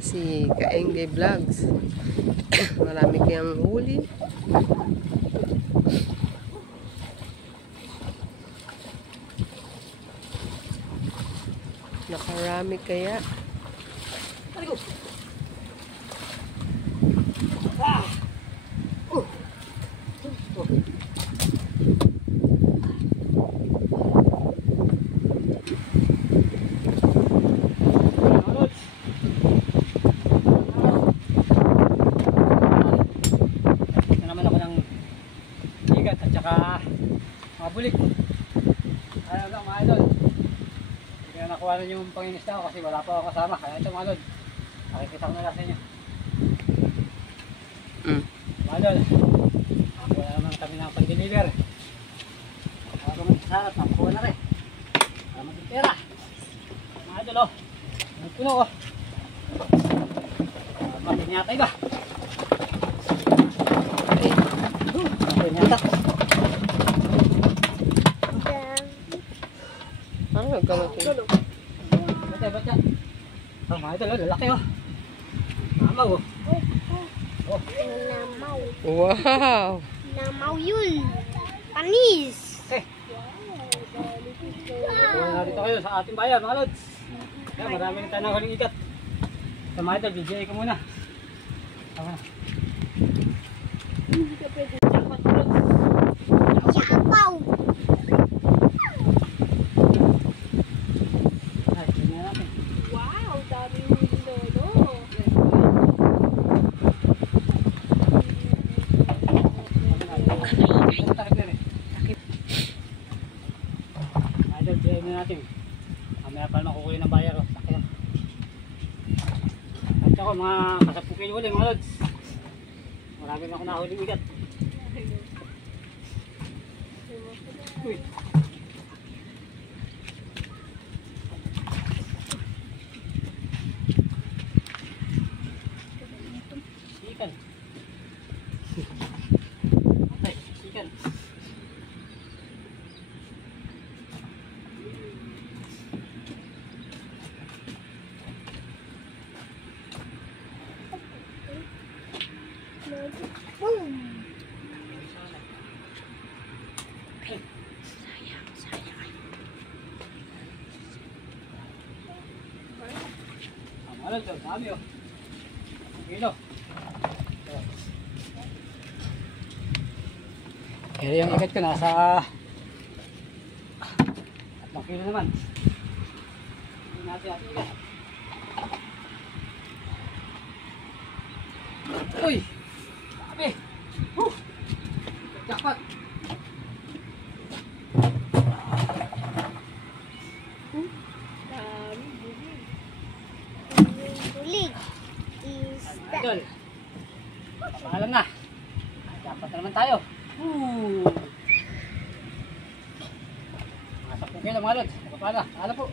si Kaengge Vlogs. Marami kayang huli. Nakarami kaya. Bulik. Ayaw lang mga idol. Hindi na nakuha rin yung pangingisda ko kasi wala pa ako kasama. Kaya ito mga idol, nakikita ko na lang sa inyo. Mga idol, nakuha na naman kami ng pan-deliver. Para mag-sarap, nakuha na rin. Para mag-pera. Mga idol oh, nagpuno oh. Bakit niyatay ba? Bakit niyatay? Ano nagkamatay? Baca. Oh, mga idol, lalaki oh. Namaw oh. Oh. Namaw. Wow! Namaw yun. Panis. Okay. Narito kayo sa ating bayan, mga lods. Kaya marami rin tayo ng huling ikat. Sa mga idol, BGA ko muna. Tama na. Hindi ka pwede. Yapaw. Wow, dami yung lolo. Idol, BGA muna natin. Mamaya pa makukuha ng bayar oh. Sakya. At ako mga kasapukil ulit mga lods. Marami na ako nahuling ikat. Uy. Ikan. Ay, ikan. Boom. Ang alad, dami oh. Kilo. Kaya yung ikat ko nasa 3 kilo naman. Hindi natin ating ikat. Uy! Dami! Jackpot! Bulig. Isda. Idol! Paalam na! Jackpot na naman tayo! Mga 10 kilo mga lods. Pagpapala. Alam po!